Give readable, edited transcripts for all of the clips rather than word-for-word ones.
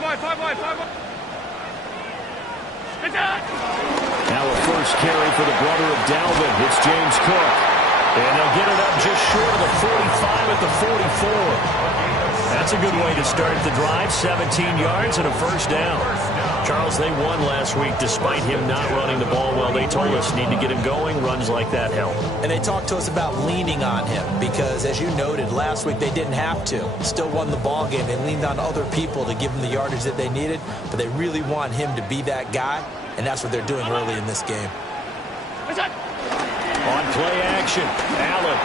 Now a first carry for the brother of Dalvin. It's James Cook. And they'll get it up just short of the 45 at the 44. That's a good way to start the drive. 17 yards and a first down. Charles, they won last week despite him not running the ball well. They told us need to get him going. Runs like that help. And they talked to us about leaning on him because, as you noted, last week they didn't have to. Still won the ball game. They leaned on other people to give them the yardage that they needed, but they really want him to be that guy, and that's what they're doing early in this game. On play action, Allen.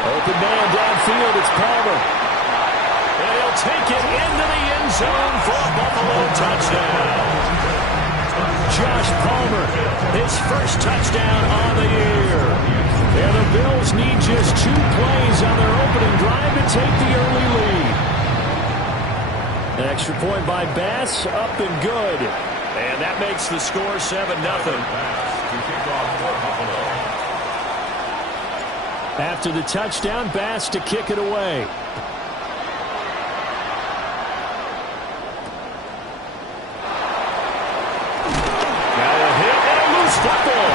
Open man downfield, it's Palmer. And he'll take it into the end zone for a Buffalo touchdown. Josh Palmer, his first touchdown on the year. And the Bills need just 2 plays on their opening drive to take the early lead. An extra point by Bass, up and good. And that makes the score 7-0. After the touchdown, Bass to kick it away. Now a hit and a loose football.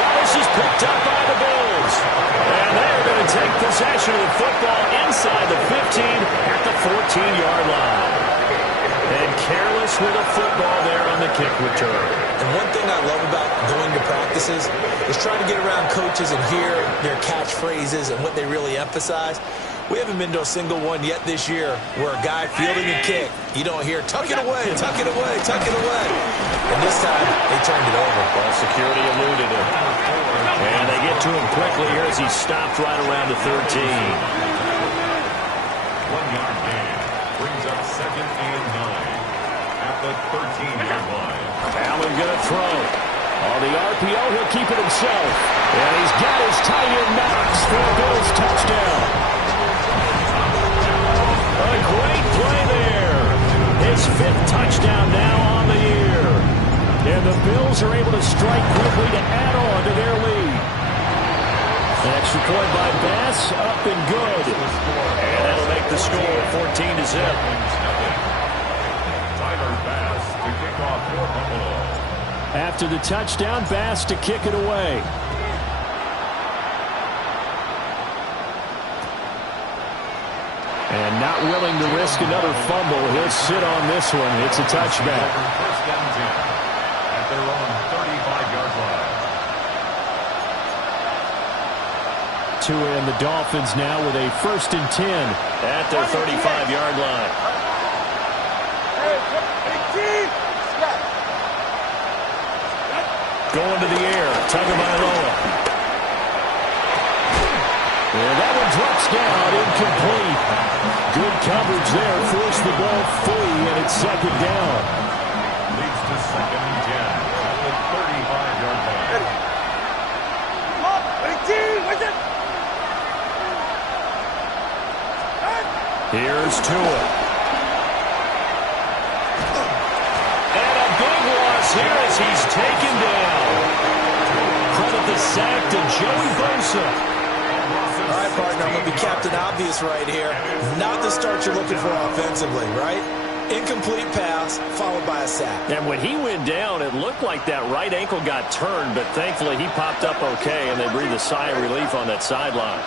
Now this is picked up by the Bills. And they're going to take possession of the football inside the 15 at the 14-yard line. And careless with a football there on the kick return. And one thing I love about going to practices is trying to get around coaches and hear their catchphrases and what they really emphasize. We haven't been to a single one yet this year where a guy fielding a kick, you don't hear, tuck it away, tuck it away, tuck it away. And this time, they turned it over. Well, security eluded him. And they get to him quickly here as he stopped right around the 13. 1-yard gain brings up 2nd and 9 at the 13-yard line. Allen going to throw. On the RPO, he'll keep it himself. And he's got his tight end Knox for a Bills touchdown. A great play there. His 5th touchdown now on the year. And the Bills are able to strike quickly to add on to their lead. An extra point by Bass, up and good. And that'll make the score 14-0. Tyler Bass to kick off for Buffalo. After the touchdown, Bass to kick it away. And not willing to risk another fumble. He'll sit on this one. It's a touchback. First down 10 at their own 35-yard line. Tua and the Dolphins now with a 1st and 10 at their 35-yard line. Going to the air, Tagovailoa. And that one drops down, incomplete. Good coverage there, forced the ball free, and it's 2nd down. Leads to 2nd and 10 at the 35-yard line. Here's Tua. And a big loss here as he's taken down. Credit the sack to Joey Bosa. All right, partner, I'm going to be Captain Obvious right here. Not the start you're looking for offensively, right? Incomplete pass, followed by a sack. And when he went down, it looked like that right ankle got turned, but thankfully he popped up okay, and they breathed a sigh of relief on that sideline.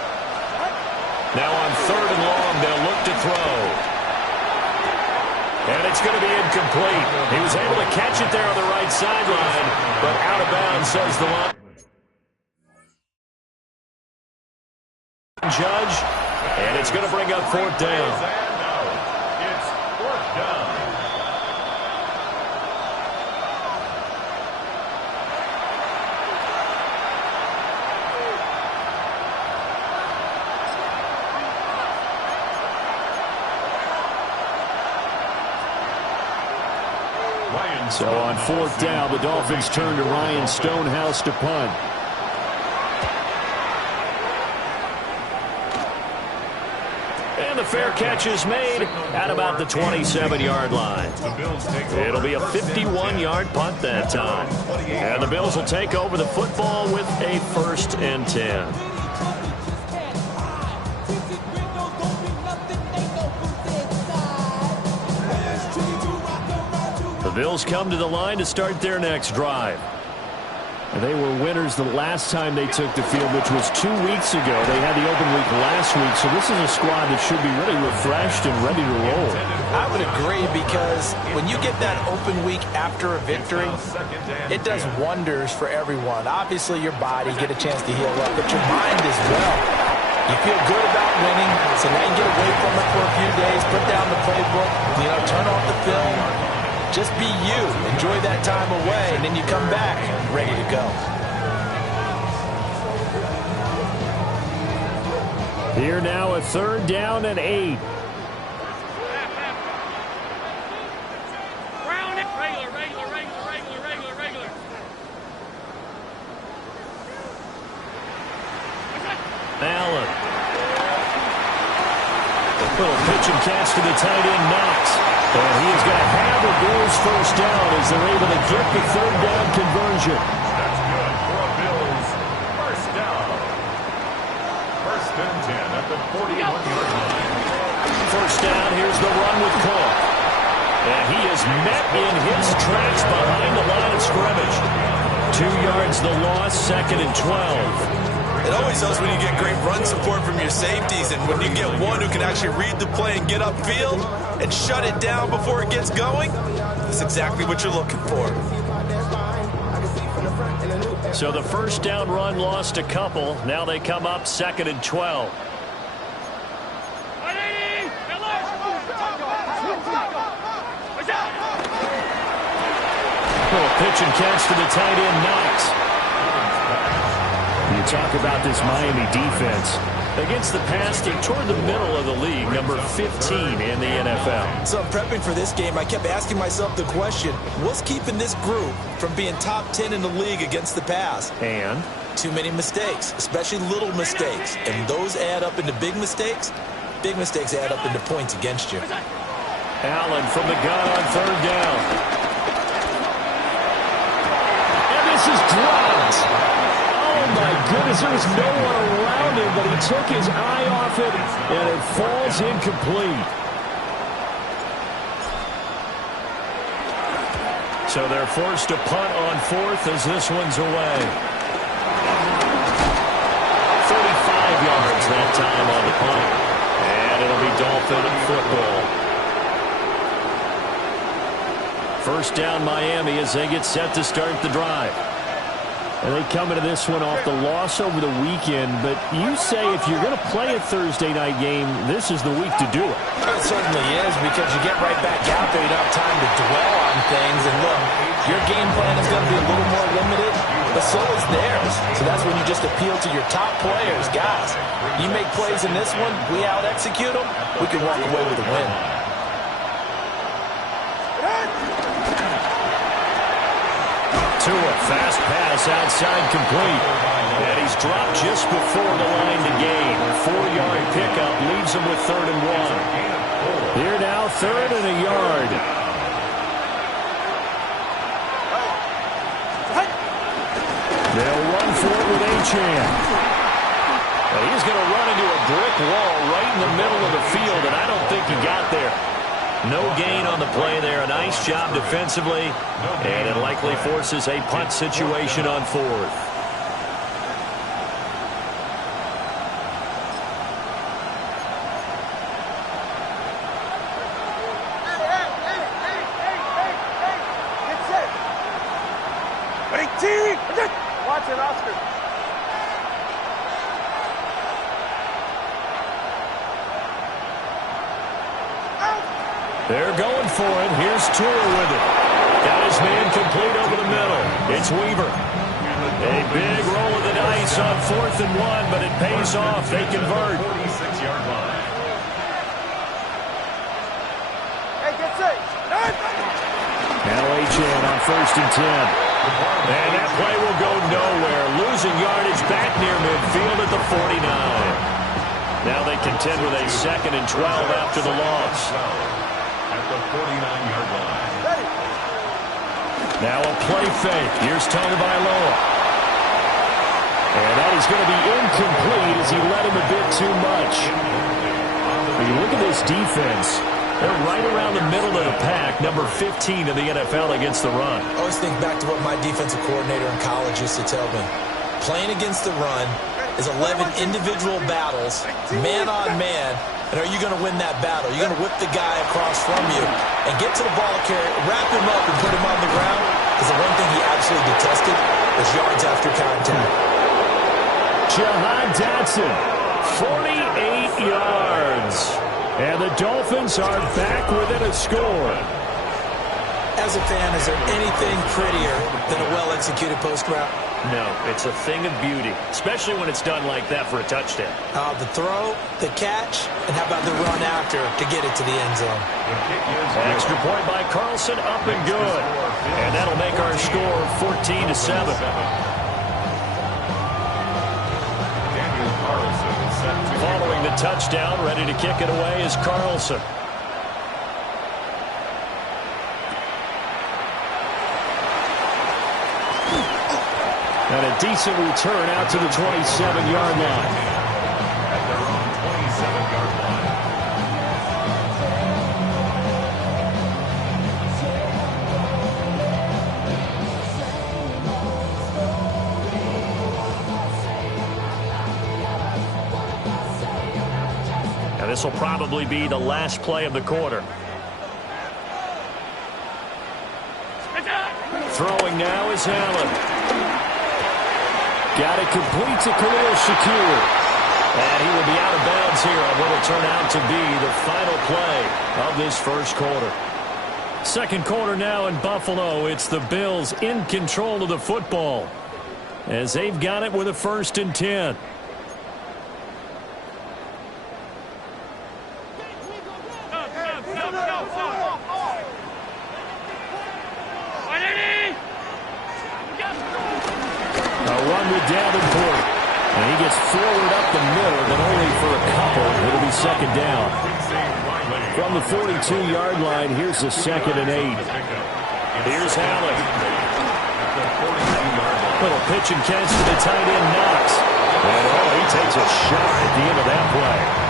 Now on 3rd and long, they'll look to throw. And it's going to be incomplete. He was able to catch it there on the right sideline, but out of bounds, says the line. Judge, and it's going to bring up 4th down. It's 4th down. So on 4th down, the Dolphins turn to Ryan Stonehouse to punt. And the fair catch is made at about the 27-yard line. It'll be a 51-yard punt that time. And the Bills will take over the football with a 1st and 10. Bills come to the line to start their next drive. And they were winners the last time they took the field, which was 2 weeks ago. They had the open week last week, so this is a squad that should be really refreshed and ready to roll. I would agree, because when you get that open week after a victory, it does wonders for everyone. Obviously, your body, get a chance to heal up, but your mind as well. You feel good about winning, so now you get away from it for a few days, put down the playbook, turn off the film. Just be you. Enjoy that time away, and then you come back ready to go. Here now, a 3rd down and 8. Allen. A little pitch and catch to the tight end, Knox. And he is going to have a Bills first down as they're able to get the 3rd down conversion. That's good for a Bills first down. 1st and 10 at the 41-yard line. First down, here's the run with Cook. And he is met in his tracks behind the line of scrimmage. 2 yards the loss, 2nd and 12. It always helps when you get great run support from your safeties, and when you get one who can actually read the play and get upfield and shut it down before it gets going, that's exactly what you're looking for. So the first down run lost a couple. Now they come up 2nd and 12. Little pitch and catch to the tight end, Knox. You talk about this Miami defense. Against the pass, they're toward the middle of the league, number 15 in the NFL. So prepping for this game, I kept asking myself the question, what's keeping this group from being top 10 in the league against the pass? And? Too many mistakes, especially little mistakes. And those add up into big mistakes. Big mistakes add up into points against you. Allen from the gun on 3rd down. And this is dropped. Oh, my goodness, there was no one around him, but he took his eye off it, and it falls incomplete. So they're forced to punt on 4th as this one's away. 35 yards that time on the punt, and it'll be Dolphin football. First down Miami as they get set to start the drive. And they come into this one off the loss over the weekend, but you say if you're going to play a Thursday night game, this is the week to do it. It certainly is, because you get right back out there. You don't have time to dwell on things. And look, your game plan is going to be a little more limited, but so is theirs. So that's when you just appeal to your top players. Guys, you make plays in this one, we out-execute them, we can walk away with a win. Tua, fast pass outside complete. And he's dropped just before the line to gain. 4-yard pickup leaves him with 3rd and 1. Here now, 3rd and a yard. They'll run for it with Achane. Well, he's going to run into a brick wall right in the middle of the field, and I don't think he got there. No gain on the play there. A nice job defensively, and it likely forces a punt situation on 4th. Watch it, Oscar. They're going for it. Here's Tua with it. Got his man complete over the middle. It's Weaver. A big roll of the dice on 4th and 1, but it pays off. They convert. 46-yard line. Hey, get safe. Now Achane on 1st and 10. And that play will go nowhere. Losing yardage back near midfield at the 49. Now they contend with a 2nd and 12 after the loss. At the 49-yard line. Now a play fake. Here's Tagovailoa. And that is going to be incomplete as he led him a bit too much. When you look at this defense, They're right around the middle of the pack, number 15 in the NFL against the run. I always think back to what my defensive coordinator in college used to tell me. Playing against the run is 11 individual battles, man on man, and are you going to win that battle? You're going to whip the guy across from you and get to the ball carrier, wrap him up and put him on the ground, because the one thing he absolutely detested was yards after contact. Jahan Dotson, 48 yards. And the Dolphins are back within a score. As a fan, is there anything prettier than a well-executed post route? No, it's a thing of beauty, especially when it's done like that for a touchdown. The throw, the catch, and how about the run after to get it to the end zone? Extra point by Carlson, up and good. And that'll make our score 14-7. Following the touchdown, ready to kick it away is Carlson. And a decent return out to the 27-yard line. At their own 27-yard line. Now this will probably be the last play of the quarter. Throwing now is Allen. Got it complete to Khalil Shakir. And he will be out of bounds here on what will turn out to be the final play of this first quarter. Second quarter now in Buffalo. It's the Bills in control of the football as they've got it with a 1st and 10. Davenport. And he gets forward up the middle, but only for a couple. It'll be second down. From the 42-yard line, here's the 2nd and 8. Here's Allen. Little pitch and catch to the tight end, Knox. And he takes a shot at the end of that play.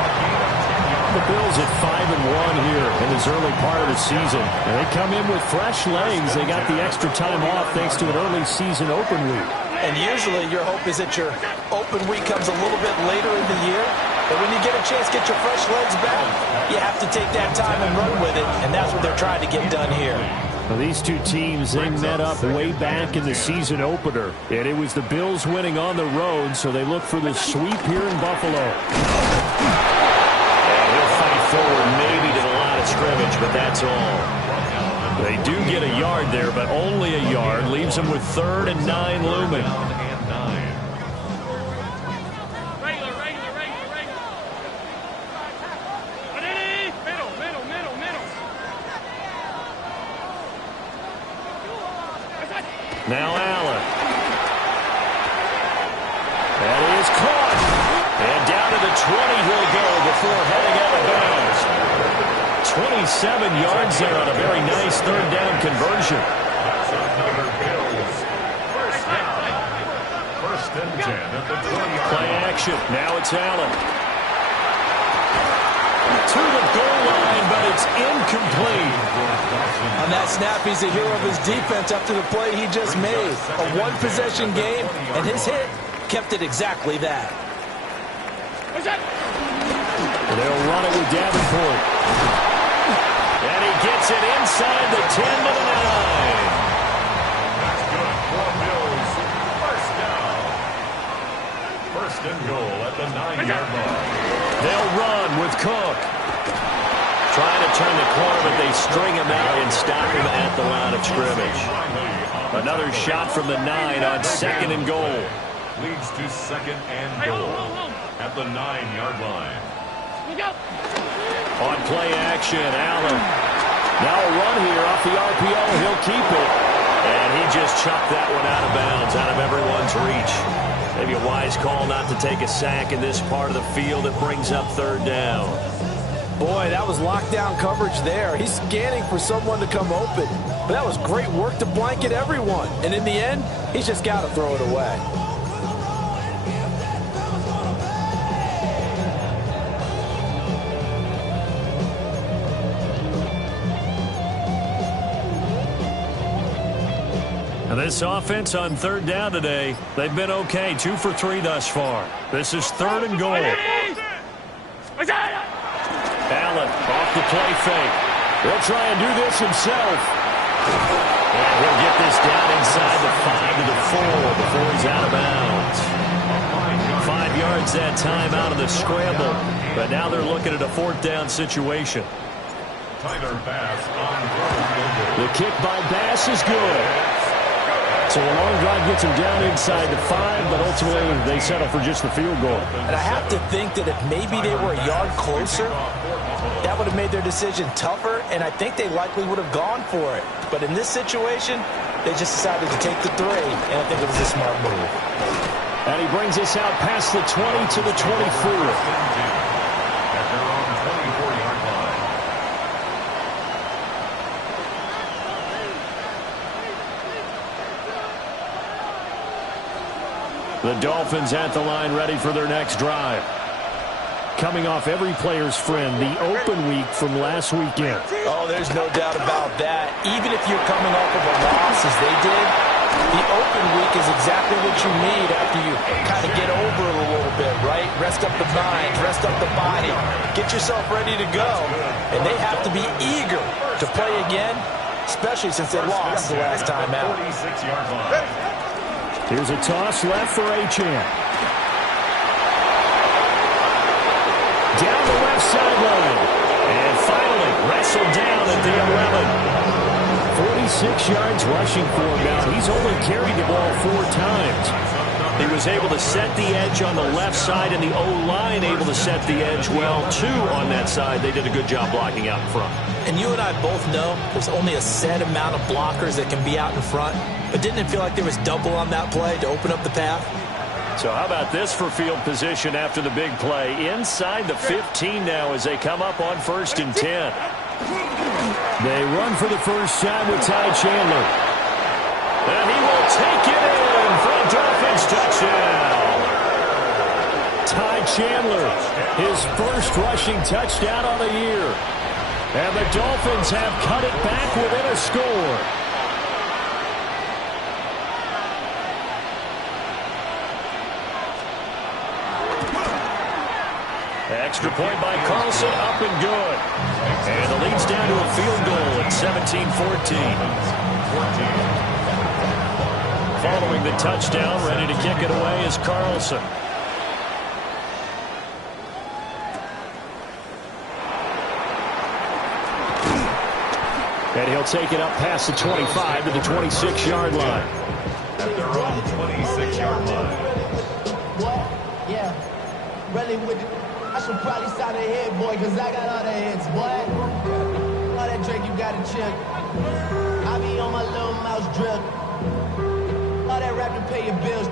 The Bills at 5-1 here in this early part of the season. And they come in with fresh legs. They got the extra time off thanks to an early season open week. And usually your hope is that your open week comes a little bit later in the year. But when you get a chance to get your fresh legs back, you have to take that time and run with it. And that's what they're trying to get done here. Well, these two teams, they met up way back in the season opener. And it was the Bills winning on the road, so they look for the sweep here in Buffalo. And he'll fight forward maybe to the line of scrimmage, but that's all. They do get a yard there, but only a yard. Leaves them with 3rd and 9 looming. Now Allen. That is caught. And down to the 20 he'll go before heading out of bounds. 27 yards there on a very nice 3rd down conversion. First and 10 at the 20-yard Play action. Now it's Allen. To the goal line, but it's incomplete. On that snap, he's a hero of his defense after the play he just made. A one-possession game, and his hit kept it exactly that. They'll run it with Davenport. And he gets it inside the 10 to the 9. That's good for Bills. First down. First and goal at the 9-yard line. They'll run with Cook. Trying to turn the corner, but they string him out and stop him at the line of scrimmage. Another shot from the 9 on 2nd and goal. Leads to 2nd and goal at the 9-yard line. On play action, Allen. Now a run here off the RPO. He'll keep it. And he just chopped that one out of bounds, out of everyone's reach. Maybe a wise call not to take a sack in this part of the field. It brings up 3rd down. Boy, that was lockdown coverage there. He's scanning for someone to come open. But that was great work to blanket everyone. And in the end, he's just got to throw it away. Now this offense on third down today, they've been okay. 2 for 3 thus far. This is 3rd and goal. Allen off the play fake. He'll try and do this himself. And he'll get this down inside the 5 to the 4 before he's out of bounds. 5 yards that time out of the scramble. But now they're looking at a 4th down situation. The kick by Bass is good. So a long drive gets him down inside the 5, but ultimately they settle for just the field goal. And I have to think that if maybe they were a yard closer, that would have made their decision tougher, and I think they likely would have gone for it. But in this situation, they just decided to take the 3, and I think it was a smart move. And he brings us out past the 20 to the 24. The Dolphins at the line ready for their next drive. Coming off every player's friend, the open week from last weekend. Oh, there's no doubt about that. Even if you're coming off of a loss as they did, the open week is exactly what you need after you kind of get over it a little bit, right? Rest up the mind, rest up the body, get yourself ready to go. And they have to be eager to play again, especially since they lost the last time out. Here's a toss left for Achane. Down the left sideline. And finally wrestled down at the 11. 46 yards rushing for him now. He's only carried the ball 4 times. He was able to set the edge on the left side, and the O-line able to set the edge well, too, on that side. They did a good job blocking out in front. And you and I both know there's only a set amount of blockers that can be out in front. But didn't it feel like there was double on that play to open up the path? So how about this for field position after the big play? Inside the 15 now as they come up on 1st and 10. They run for the first time with Ty Chandler. And he will take it in for a Dolphins touchdown. Ty Chandler, his first rushing touchdown on the year. And the Dolphins have cut it back within a score. Extra point by Carlson, up and good. And the lead's down to a field goal at 17-14. Following the touchdown, ready to kick it away is Carlson. And he'll take it up past the 25 to the 26-yard line. At their own 26-yard line. What? Yeah. Really with I should probably sign a head, boy, because I got all the heads, boy. All that drink you got to chill. I be on my little mouse drip. All that rap to pay your bills.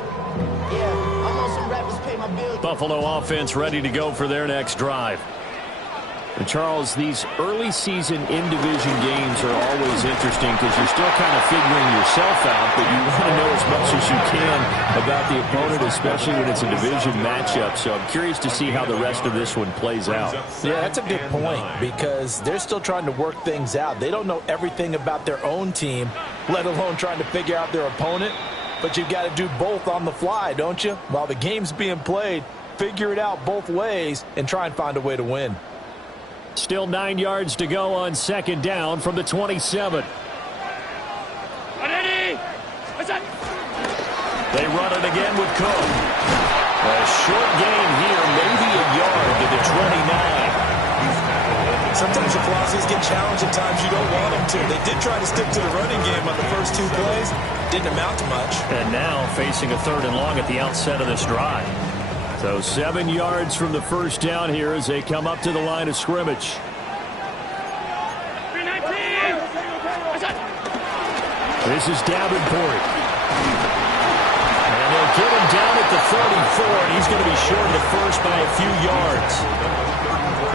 Yeah, I'm on some rappers pay my bills. Buffalo offense ready to go for their next drive. And Charles, these early season in-division games are always interesting because you're still kind of figuring yourself out, but you want to know as much as you can about the opponent, especially when it's a division matchup. So I'm curious to see how the rest of this one plays out. Yeah, that's a good point because they're still trying to work things out. They don't know everything about their own team, let alone trying to figure out their opponent. But you've got to do both on the fly, don't you? While the game's being played, figure it out both ways and try and find a way to win. Still 9 yards to go on 2nd down from the 27. They run it again with Cook. A short gain here, maybe a yard to the 29. Sometimes your philosophies get challenged at times you don't want them to. They did try to stick to the running game on the first 2 plays. Didn't amount to much. And now facing a 3rd and long at the outset of this drive. So 7 yards from the first down here as they come up to the line of scrimmage. This is Davenport. And they'll get him down at the 34, and he's going to be short of the first by a few yards.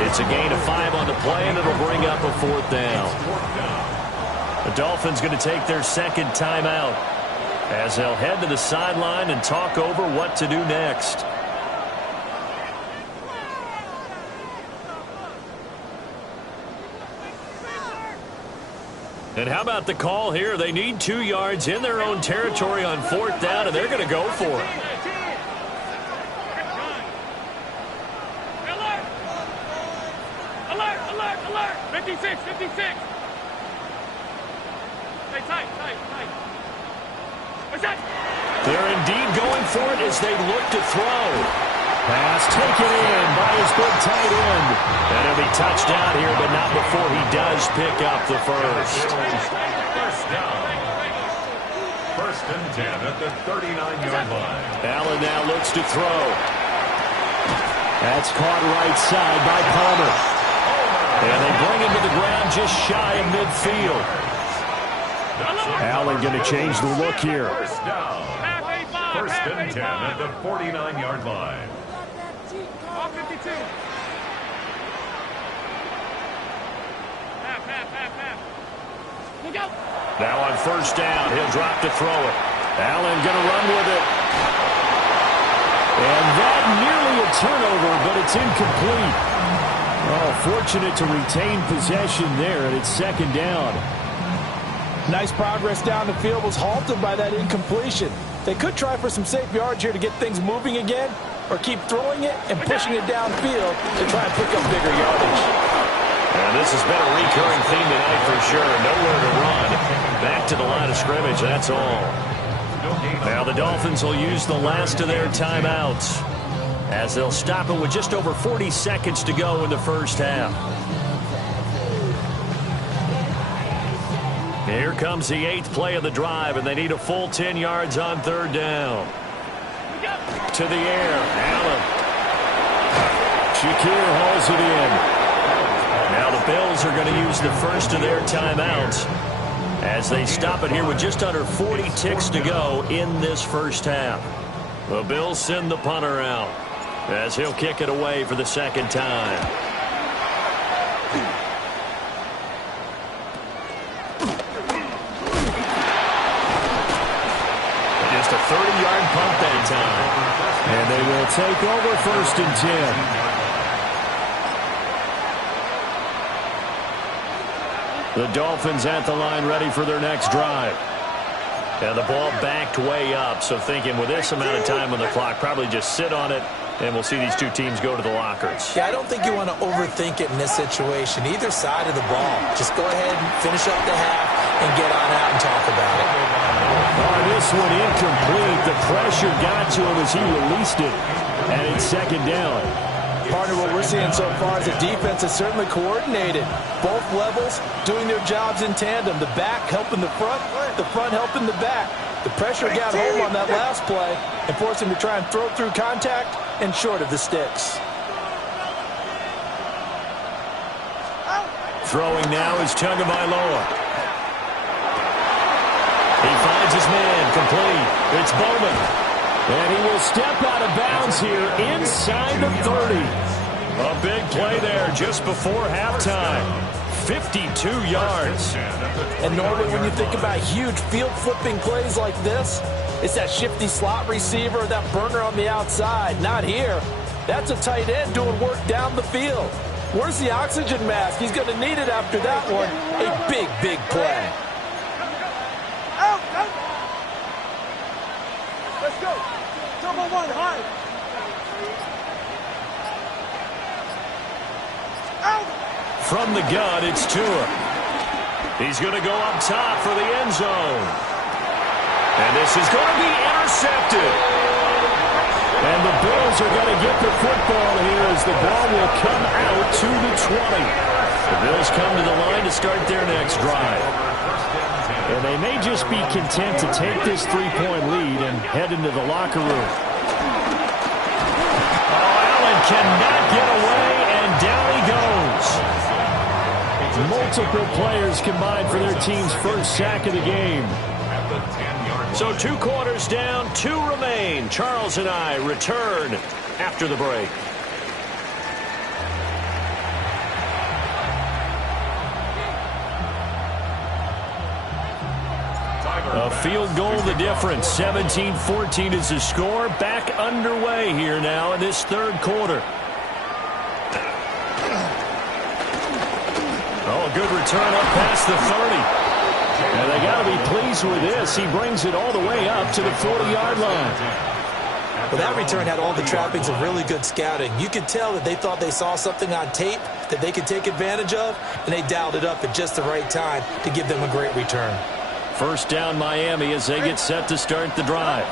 It's a gain of 5 on the play, and it'll bring up a 4th down. The Dolphins going to take their 2nd timeout as they'll head to the sideline and talk over what to do next. And how about the call here? They need 2 yards in their own territory on 4th down, and they're going to go for it. Alert, alert, alert. 56, 56. Stay tight. They're indeed going for it as they look to throw. Pass taken in by his big tight end. And it'll be touchdown here, but not before he does pick up the first. First down. 1st and 10 at the 39-yard line. Allen now looks to throw. That's caught right side by Palmer. And they bring him to the ground just shy of midfield. Allen going to change the look here. First down. 1st and 10 at the 49-yard line. Ball 52. Half. Look out. Now on 1st down, he'll drop to throw it. Allen going to run with it. And that nearly a turnover, but it's incomplete. Oh, fortunate to retain possession there, and it's 2nd down. Nice progress down the field was halted by that incompletion. They could try for some safe yards here to get things moving again, or keep throwing it and pushing it downfield to try and pick up bigger yardage. And this has been a recurring theme tonight for sure. Nowhere to run. Back to the line of scrimmage, that's all. Now the Dolphins will use the last of their timeouts as they'll stop it with just over 40 seconds to go in the first half. Here comes the 8th play of the drive, and they need a full 10 yards on 3rd down. To the air, Allen. Shakir hauls it in. Now the Bills are going to use the first of their timeouts as they stop it here with just under 40 ticks to go in this first half. The Bills send the punter out as he'll kick it away for the 2nd time. Just a 30-yard punt that time. And they will take over 1st and 10. The Dolphins at the line ready for their next drive. And the ball backed way up, so thinking with this amount of time on the clock, probably just sit on it, and we'll see these 2 teams go to the lockers. Yeah, I don't think you want to overthink it in this situation. Either side of the ball. Just go ahead and finish up the half and get on out and talk about it. Oh, this one incomplete. The pressure got to him as he released it. And it's 2nd down. Partner, what we're seeing so far is the defense is certainly coordinated. Both levels doing their jobs in tandem. The back helping the front helping the back. The pressure got home on that last play and forced him to try and throw through contact and short of the sticks. Throwing now is Tagovailoa. He finds his man, complete. It's Bowman. And he will step out of bounds here inside the 30. A big play there just before halftime. 52 yards. And normally when you think about huge field-flipping plays like this, it's that shifty slot receiver, that burner on the outside. Not here. That's a tight end doing work down the field. Where's the oxygen mask? He's going to need it after that one. A big, big play. Out! Let's go. Double one, high. Out! From the gun, it's Tua. He's going to go up top for the end zone. And this is going to be intercepted. And the Bills are going to get the football here as the ball will come out to the 20. The Bills come to the line to start their next drive. And they may just be content to take this 3-point lead and head into the locker room. Oh, Allen cannot get away, and down he goes. Multiple players combined for their team's first sack of the game. So 2 quarters down, 2 remain. Charles and I return after the break. A field goal the difference. 17-14 is the score. Back underway here now in this 3rd quarter. Oh, good return up past the 30. And they got to be pleased with this. He brings it all the way up to the 40-yard line. Well, that return had all the trappings of really good scouting. You could tell that they thought they saw something on tape that they could take advantage of, and they dialed it up at just the right time to give them a great return. First down Miami as they get set to start the drive.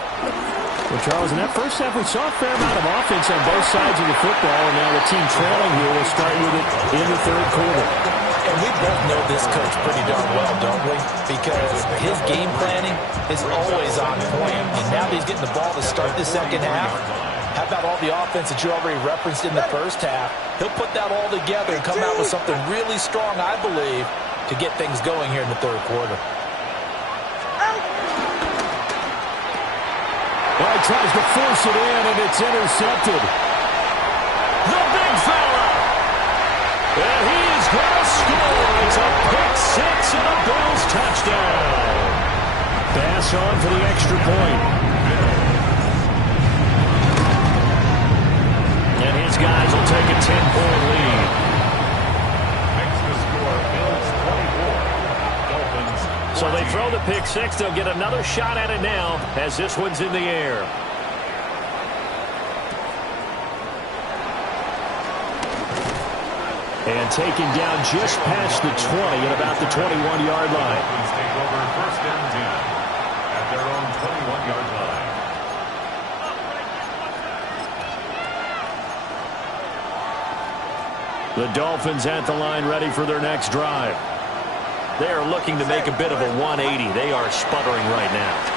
Well, Charles, in that first half, we saw a fair amount of offense on both sides of the football, and now the team trailing here will start with it in the third quarter. And we both know this coach pretty darn well, don't we? Because his game planning is always on point. And now that he's getting the ball to start the second half, how about all the offense that you already referenced in the first half? He'll put that all together and come out with something really strong, I believe, to get things going here in the third quarter. Well, he tries to force it in, and it's intercepted. The big fella. And he is going to score. It's a pick six and a Bills touchdown. Pass on for the extra point. And his guys will take a 10-point lead. Makes the score Bills 24. Dolphins. So they throw the pick six. They'll get another shot at it now as this one's in the air. And taken down just past the 20 at about the 21-yard line. Dolphins take over first and 10 at their own 21-yard line. The Dolphins at the line ready for their next drive. They are looking to make a bit of a 180. They are sputtering right now.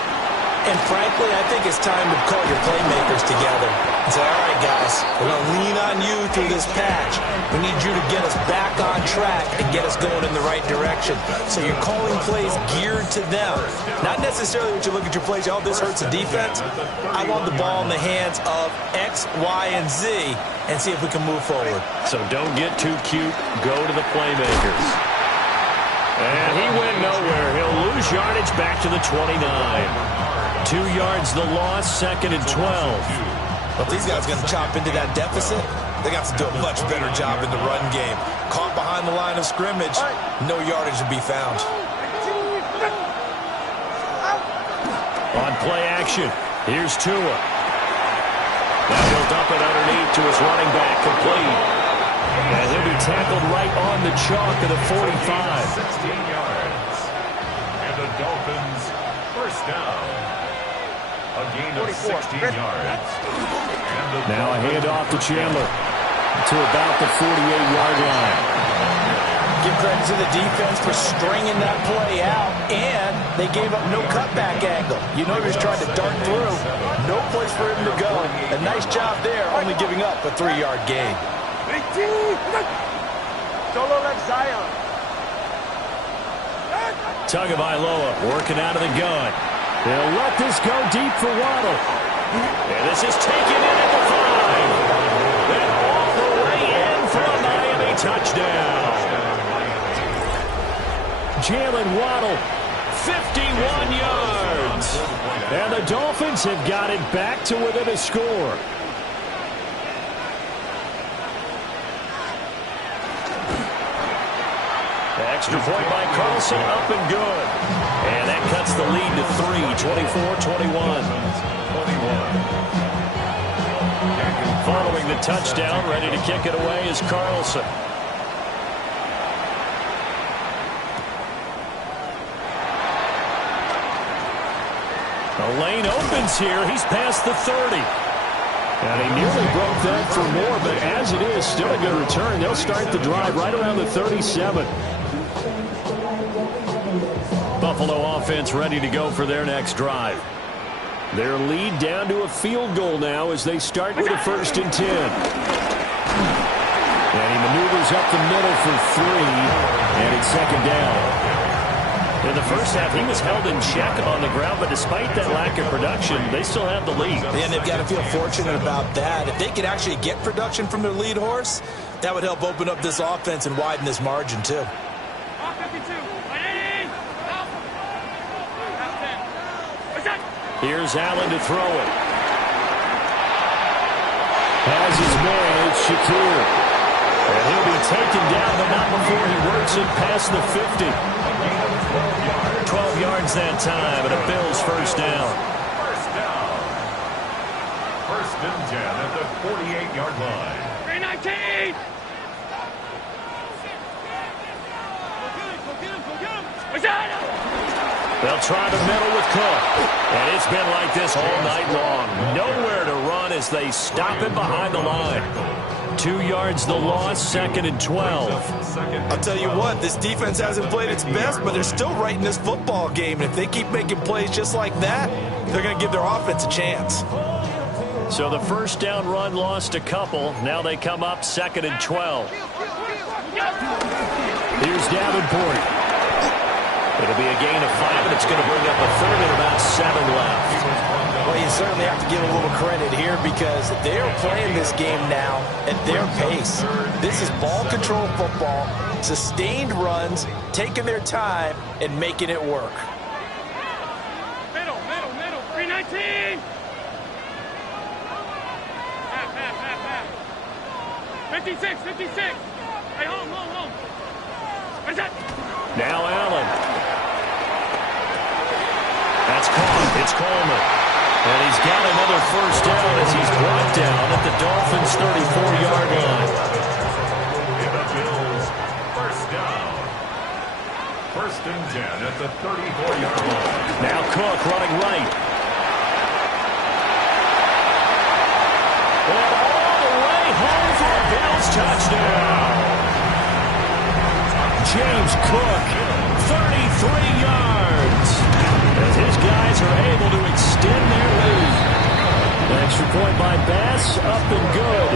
And frankly, I think it's time to call your playmakers together and say, all right, guys, we're going to lean on you through this patch. We need you to get us back on track and get us going in the right direction. So you're calling plays geared to them. Not necessarily what you look at your plays, oh, this hurts the defense. I want the ball in the hands of X, Y, and Z and see if we can move forward. So don't get too cute. Go to the playmakers. And he went nowhere. He'll lose yardage back to the 29. 2 yards the loss, second and 12. But these guys are going to chop into that deficit. They got to do a much better job in the run game. Caught behind the line of scrimmage, no yardage to be found. On play action, here's Tua. Now he'll dump it underneath to his running back, complete. And he'll be tackled right on the chalk of the 45. 16 yards. And the Dolphins first down. A gain of 16 yards. Now a handoff to Chandler to about the 48-yard line. Give credit to the defense for stringing that play out, and they gave up no cutback angle. You know he was trying to dart through. No place for him to go. A nice job there, only giving up a 3-yard gain. Solo like Zion. Tagovailoa working out of the gun. They'll let this go deep for Waddle. And this is taken in at the 5. And all the way in for a Miami touchdown. Jalen Waddle, 51 yards. And the Dolphins have got it back to within a score. Extra point by Carlson, up and good. And that cuts the lead to 3, 24-21. Following the touchdown, ready to kick it away is Carlson. The lane opens here. He's past the 30. And he nearly broke that for more, but as it is, still a good return. They'll start the drive right around the 37. Buffalo offense ready to go for their next drive. Their lead down to a field goal now as they start with a 1st and 10. And he maneuvers up the middle for 3, and it's 2nd down. In the first half, he was held in check on the ground, but despite that lack of production, they still have the lead. And they've got to feel fortunate about that. If they could actually get production from their lead horse, that would help open up this offense and widen this margin, too. Here's Allen to throw it. Has his man, it's Shakir. And he'll be taken down, but not before he works it past the 50. 12 yards that time, and a Bills first down. First down. First and 10 at the 48-yard line. 319! They'll try the middle with Cook. And it's been like this all night long. Nowhere to run as they stop him behind the line. 2 yards the loss, 2nd and 12. I'll tell you what, this defense hasn't played its best, but they're still right in this football game. And if they keep making plays just like that, they're going to give their offense a chance. So the first down run lost a couple. Now they come up 2nd and 12. Here's Davenport. It'll be a gain of 5, and it's going to bring up a third and about 7 left. Well, you certainly have to give a little credit here because they're playing this game now at their pace. This is ball control football, sustained runs, taking their time, and making it work. Middle. 319! Half. 56. Hey, home. Where's that? Now Allen. That's caught. It's Coleman. And he's got another first down as he's brought down at the Dolphins' 34-yard line. And the Bills first down. First and 10 at the 34-yard line. Now Cook running right. And all the way home for a Bills touchdown. James Cook, 33 yards. As his guys are able to extend their lead. An extra point by Bass, up and good.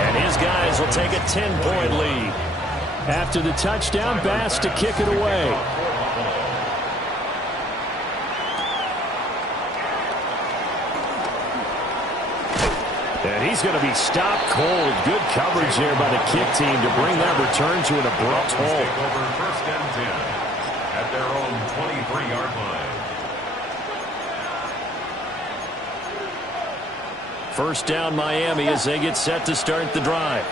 And his guys will take a 10-point lead. After the touchdown, Bass to kick it away. And he's going to be stopped cold. Good coverage there by the kick team to bring that return to an abrupt halt. Take over first and 10 at their own 23-yard line. First down Miami as they get set to start the drive.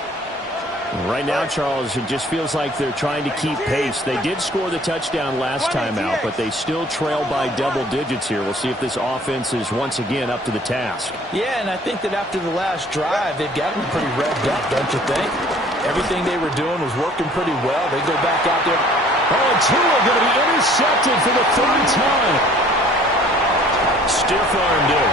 Right now, Charles, it just feels like they're trying to keep pace. They did score the touchdown last time out, but they still trail by double digits here. We'll see if this offense is once again up to the task. Yeah, and I think that after the last drive, they've got to be pretty revved up, don't you think? Everything they were doing was working pretty well. They go back out there. Oh, and Tua going to be intercepted for the third time. Stiff-armed it.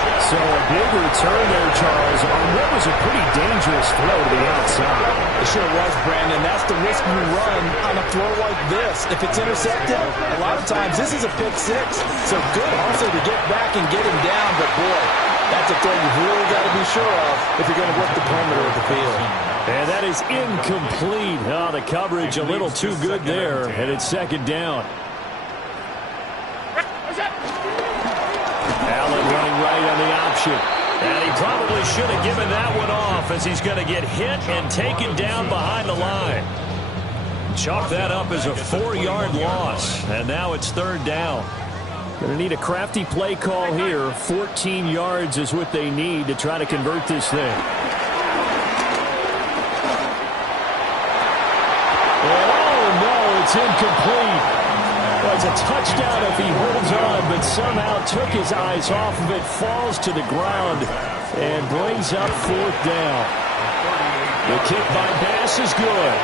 So a big return there, Charles, on what was a pretty dangerous throw to the outside. It sure was, Brandon. That's the risk you run on a throw like this. If it's intercepted, a lot of times this is a pick six. So good also to get back and get him down. But, boy, that's a throw you've really got to be sure of if you're going to work the perimeter of the field. And that is incomplete. Oh, the coverage a little too good there, and it's second down. Allen running right on the option. And he probably should have given that one off as he's going to get hit and taken down behind the line. Chalk that up as a 4-yard loss. And now it's third down. Going to need a crafty play call here. 14 yards is what they need to try to convert this thing. And oh no, it's incomplete. Well, it's a touchdown if he holds on, but somehow took his eyes off of it, falls to the ground, and brings up fourth down. The kick by Bass is good.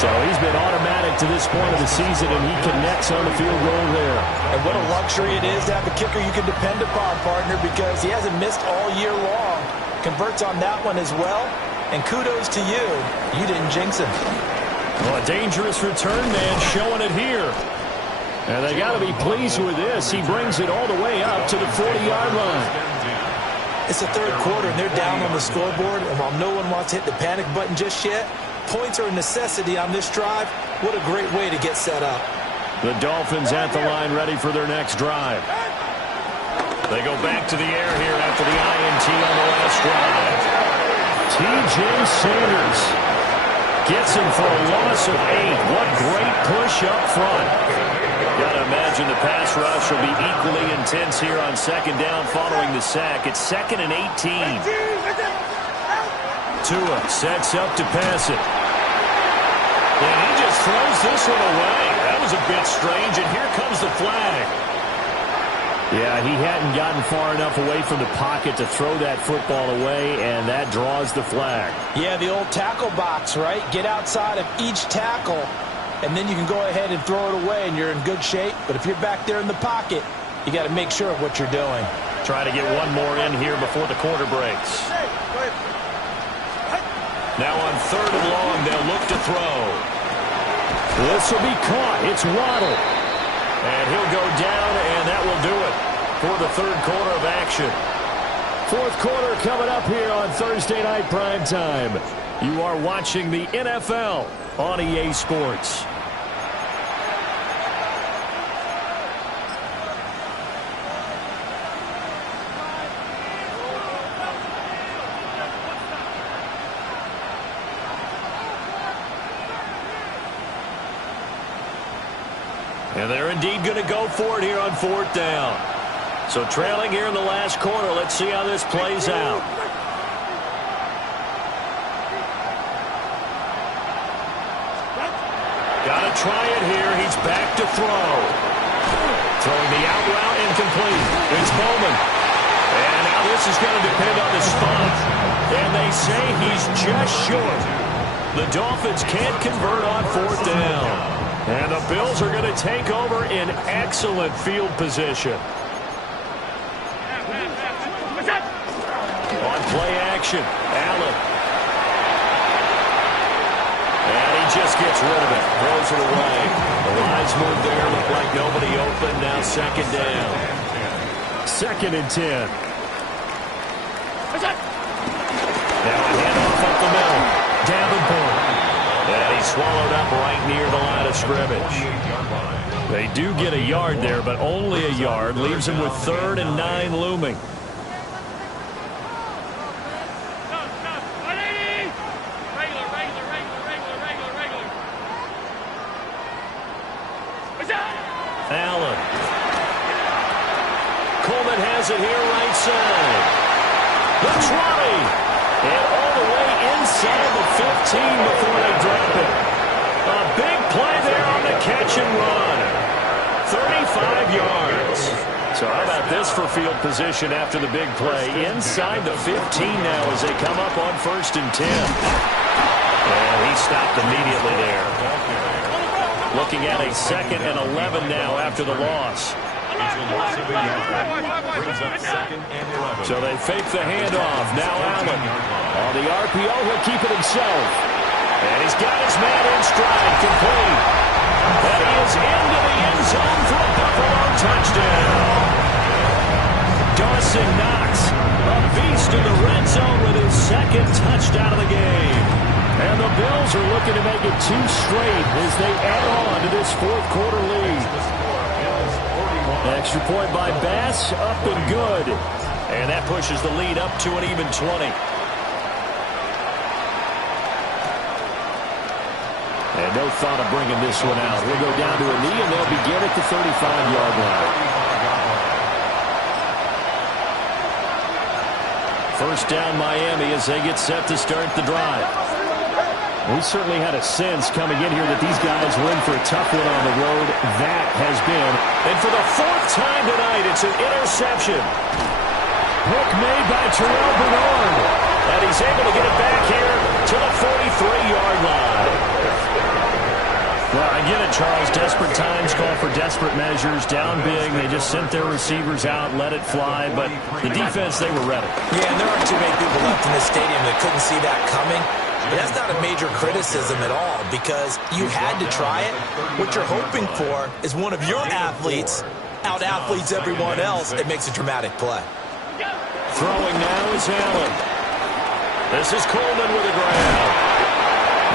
So he's been automatic to this point of the season, and he connects on the field goal there. And what a luxury it is to have a kicker you can depend upon, partner, because he hasn't missed all year long. Converts on that one as well, and kudos to you. You didn't jinx him. Well, a dangerous return man showing it here. And they got to be pleased with this. He brings it all the way up to the 40-yard line. It's the third quarter, and they're down on the scoreboard. And while no one wants to hit the panic button just yet, points are a necessity on this drive. What a great way to get set up. The Dolphins at the line ready for their next drive. They go back to the air here after the INT on the last drive. T.J. Sanders gets him for a loss of 8. What great push up front. Got to imagine the pass rush will be equally intense here on second down following the sack. It's 2nd and 18. Tua sets up to pass it. And he just throws this one away. That was a bit strange, and here comes the flag. Yeah, he hadn't gotten far enough away from the pocket to throw that football away, and that draws the flag. Yeah, the old tackle box, right? Get outside of each tackle, and then you can go ahead and throw it away, and you're in good shape. But if you're back there in the pocket, you got to make sure of what you're doing. Trying to get one more in here before the quarter breaks. Now on 3rd and long, they'll look to throw. This will be caught. It's Waddle. And he'll go down, and that will do it for the 3rd quarter of action. 4th quarter coming up here on Thursday Night Primetime. You are watching the NFL on EA Sports. And they're indeed going to go for it here on 4th down. So trailing here in the last quarter. Let's see how this plays out. Got to try it here. He's back to throw. Throwing the out route incomplete. It's Bowman. And now this is going to depend on the spot. And they say he's just short. The Dolphins can't convert on 4th down. And the Bills are going to take over in excellent field position. On play action, Allen. And he just gets rid of it. Throws it away. The lines move there. Look like nobody open. Now 2nd down. 2nd and 10. Now a handoff up the middle. Davenport. And he's swallowed up right near the line of scrimmage. They do get a yard there, but only a yard. Leaves him with 3rd and 9 looming. Allen. Coleman has it here right side. The try. And all the way inside the 15 before they drop it. A big play there on the catch and run. 35 yards. So how about this for field position after the big play? Inside the 15 now as they come up on 1st and 10. And he stopped immediately there. Looking at a 2nd and 11 now after the loss. So they fake the handoff. Now Allen. On the RPO, he'll keep it himself. And he's got his man in stride, complete. And he is into the end zone for a Buffalo touchdown. Dawson Knox, a beast in the red zone with his 2nd touchdown of the game. And the Bills are looking to make it 2 straight as they add on to this 4th quarter lead. Extra point by Bass, up and good. And that pushes the lead up to an even 20. And no thought of bringing this one out. We'll go down to a knee, and they'll begin at the 35-yard line. 1st down Miami as they get set to start the drive. We certainly had a sense coming in here that these guys were in for a tough one on the road. That has been. And for the 4th time tonight, it's an interception. Pick made by Terrell Bernard. And he's able to get it back here to the 43-yard line. Well, I get it, Charles. Desperate times call for desperate measures. Down big, they just sent their receivers out, let it fly. But the defense, they were ready. Yeah, and there aren't too many people left in this stadium that couldn't see that coming. But that's not a major criticism at all because you had to try it. What you're hoping for is one of your athletes out-athletes everyone else. It makes a dramatic play. Throwing now is Allen. This is Coleman with a grab.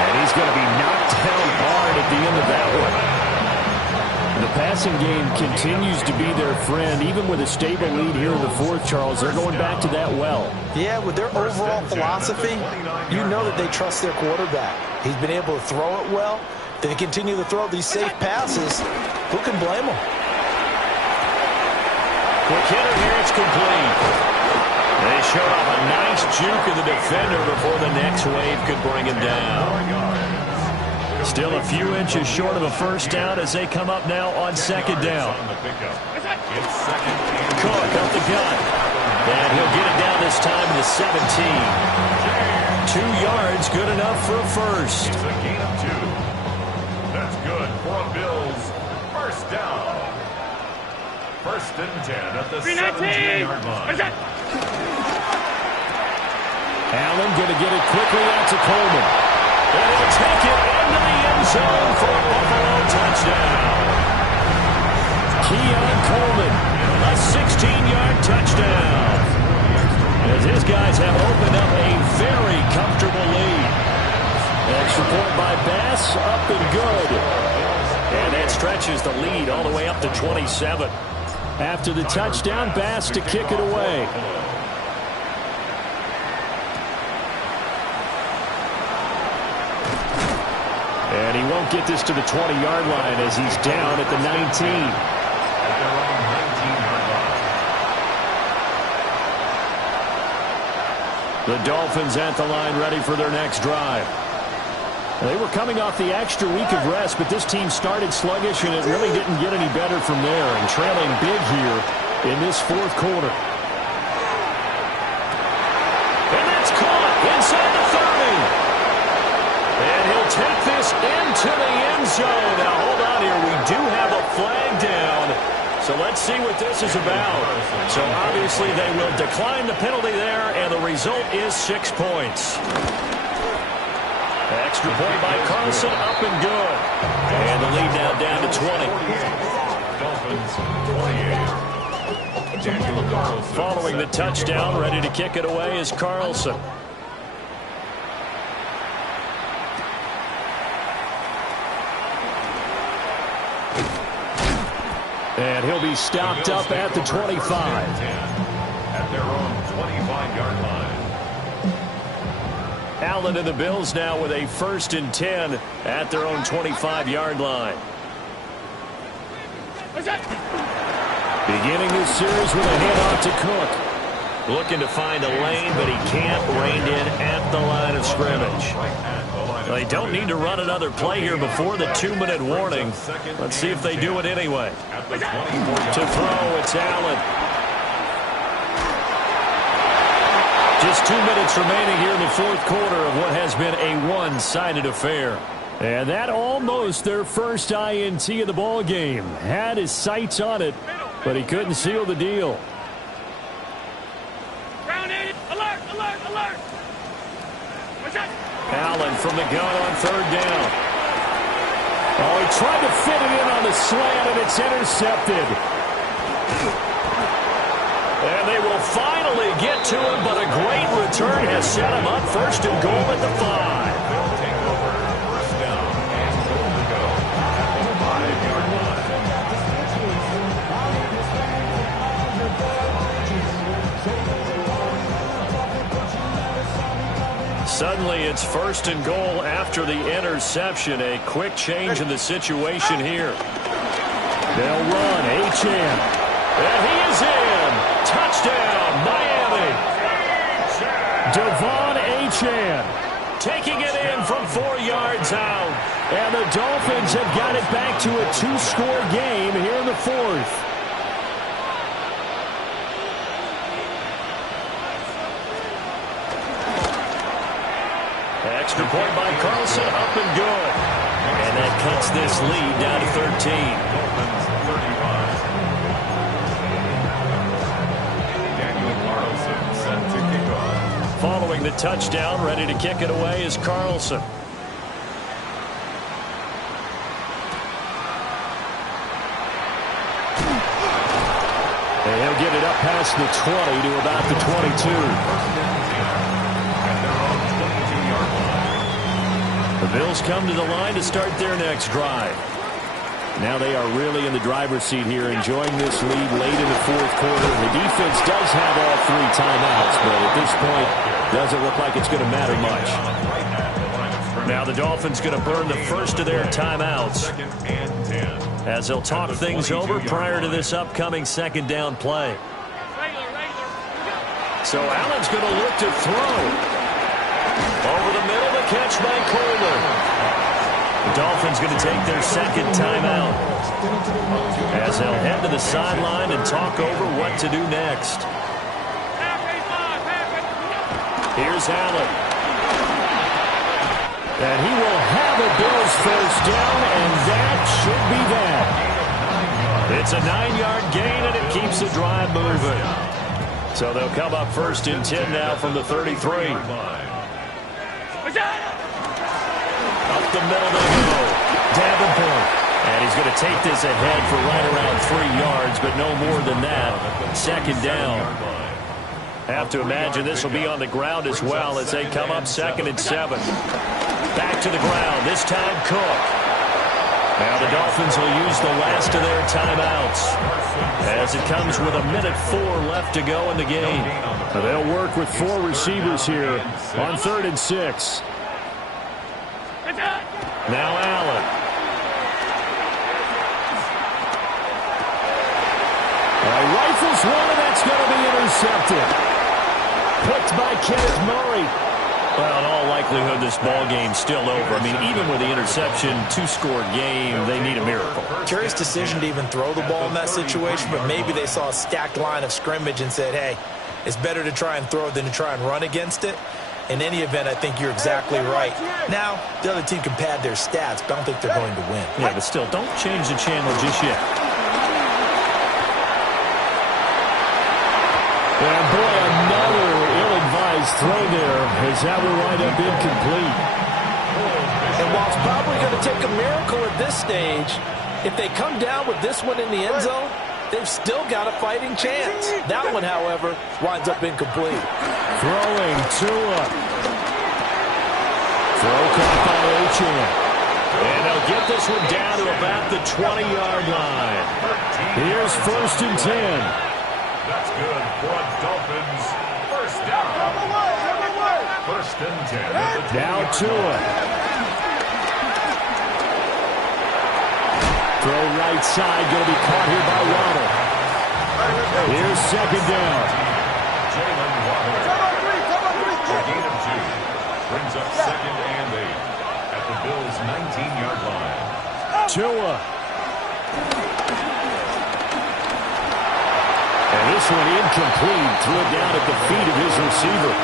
And he's going to be knocked down hard at the end of that one. The passing game continues to be their friend. Even with a stable lead here in the 4th, Charles, they're going back to that well. Yeah, with their overall philosophy, you know that they trust their quarterback. He's been able to throw it well. They continue to throw these safe passes. Who can blame them? Quick hitter here, it's complete. They showed off a nice juke of the defender before the next wave could bring him down. Still a few inches short of a first down as they come up now on second down. Cook up the gun. And he'll get it down this time to the 17. 2 yards, good enough for a first. It's a gain of 2. That's good for a Bills first down. First and 10 at the 17-yard line. Allen going to get it quickly out to Coleman. And he'll take it into the end zone for a Buffalo touchdown. Keon Coleman, a 16-yard touchdown. As his guys have opened up a very comfortable lead. Extra point by Bass, up and good. And that stretches the lead all the way up to 27. After the touchdown, Bass to kick it away. And he won't get this to the 20-yard line as he's down at the 19. The Dolphins at the line ready for their next drive. They were coming off the extra week of rest, but this team started sluggish, and it really didn't get any better from there, and trailing big here in this fourth quarter. And that's caught inside the 30. And he'll take this into the end zone. Now, hold on here. We do have a flag down. So let's see what this is about. So obviously they will decline the penalty there, and the result is 6 points. Extra point by Carlson, up and good. And the lead now down to 20. Following the touchdown, ready to kick it away is Carlson. And he'll be stopped up at the 25. At their own 25-yard line. Allen and the Bills now with a 1st and 10 at their own 25-yard line. Beginning this series with a handoff to Cook. Looking to find a lane, but he can't. Reined in at the line of scrimmage. They don't need to run another play here before the 2-minute warning. Let's see if they do it anyway. To throw, it's Allen. Just 2 minutes remaining here in the fourth quarter of what has been a one-sided affair. And that almost their first INT of the ball game. Had his sights on it, but he couldn't seal the deal. Allen from the gun on 3rd down. Oh, he tried to fit it in on the slant, and it's intercepted. And they will finally get to him, but a great return has set him up 1st and goal at the 5. They'll take over 1st down and goal to go at the 5-yard line. Suddenly it's 1st and goal after the interception. A quick change in the situation here. They'll run. Achane. And he is in. Touchdown, Miami. Devon Achane taking it in from 4 yards out. And the Dolphins have got it back to a 2-score game here in the 4th. Extra point by Carlson, up and good. And that cuts this lead down to 13. Dolphins 35. Daniel Carlson set to kick off. Following the touchdown, ready to kick it away is Carlson. And he'll get it up past the 20 to about the 22. The Bills come to the line to start their next drive. Now they are really in the driver's seat here, enjoying this lead late in the fourth quarter. The defense does have all 3 timeouts, but at this point, doesn't look like it's going to matter much. Now the Dolphins going to burn the first of their timeouts as they'll talk things over prior to this upcoming 2nd down play. So Allen's going to look to throw. Over the middle, the catch by Coleman. The Dolphins going to take their second timeout as they'll head to the sideline and talk over what to do next. Here's Allen. And he will have a Bills first down, and that should be that. It's a 9-yard gain, and it keeps the drive moving. So they'll come up first and 10 now from the 33. Up the middle they go. Davenport. And he's going to take this ahead for right around 3 yards, but no more than that. Second down. Have to imagine this will be on the ground as well as they come up second and 7. Back to the ground. This time Cook. Now the Dolphins will use the last of their timeouts as it comes with 1:04 left to go in the game. They'll work with 4 receivers here on 3rd and 6. Now Allen. Rifles one, and that's going to be intercepted. Picked by Kenneth Murray. Well, in all likelihood, this ball game's still over. I mean, even with the interception, 2-score game, they need a miracle. Curious decision to even throw the ball in that situation, but maybe they saw a stacked line of scrimmage and said, hey, it's better to try and throw it than to try and run against it. In any event, I think you're exactly right. Now, the other team can pad their stats, but I don't think they're going to win. Yeah, but still, don't change the channel just yet. And boy, another ill-advised throw there as that will wind up incomplete. And while it's probably going to take a miracle at this stage, if they come down with this one in the end zone, they've still got a fighting chance. That one, however, winds up incomplete. Throwing Tua. Throw caught by Ochan. And they'll get this one down to about the 20-yard line. Here's 1st and 10. That's good for a Dolphins first down. 1st and 10. Now Tua. Throw right side, going to be caught here by Waddle. Here's 2nd down. Jalen Waddle. A gain of 2. Brings up 2nd and 8 at the Bills' 19-yard line. Tua. And this one incomplete. Threw it down at the feet of his receiver.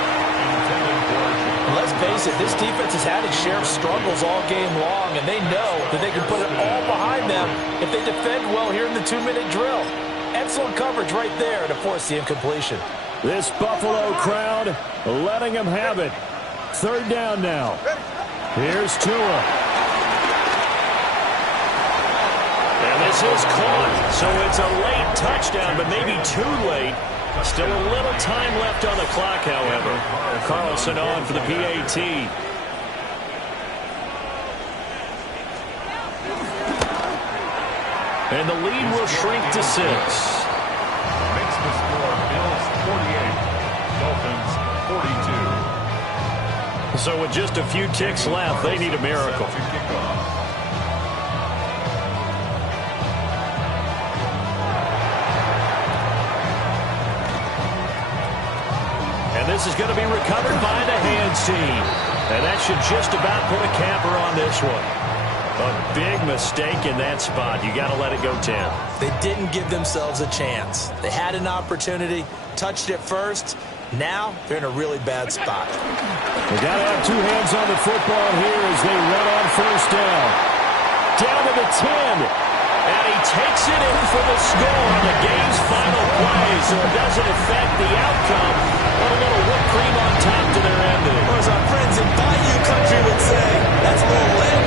Let's face it, this defense has had its share of struggles all game long, and they know that they can put it all behind them if they defend well here in the 2-minute drill. Excellent coverage right there to force the incompletion. This Buffalo crowd letting them have it. 3rd down now. Here's Tua. And this is caught, so it's a late touchdown, but maybe too late. Still a little time left on the clock, however. Carlson on for the PAT. And the lead will shrink to 6. Makes the score Bills 48, Dolphins 42. So with just a few ticks left, they need a miracle. And this is going to be recovered by the hands team. And that should just about put a capper on this one. A big mistake in that spot. You got to let it go 10. They didn't give themselves a chance. They had an opportunity, touched it first. Now they're in a really bad spot. They got to have 2 hands on the football here as they run on 1st down. Down to the 10. And he takes it in for the score on the game's final play, so it doesn't affect the outcome. But a little whipped cream on top to their ending. Or as our friends in Bayou Country would say, that's a little leg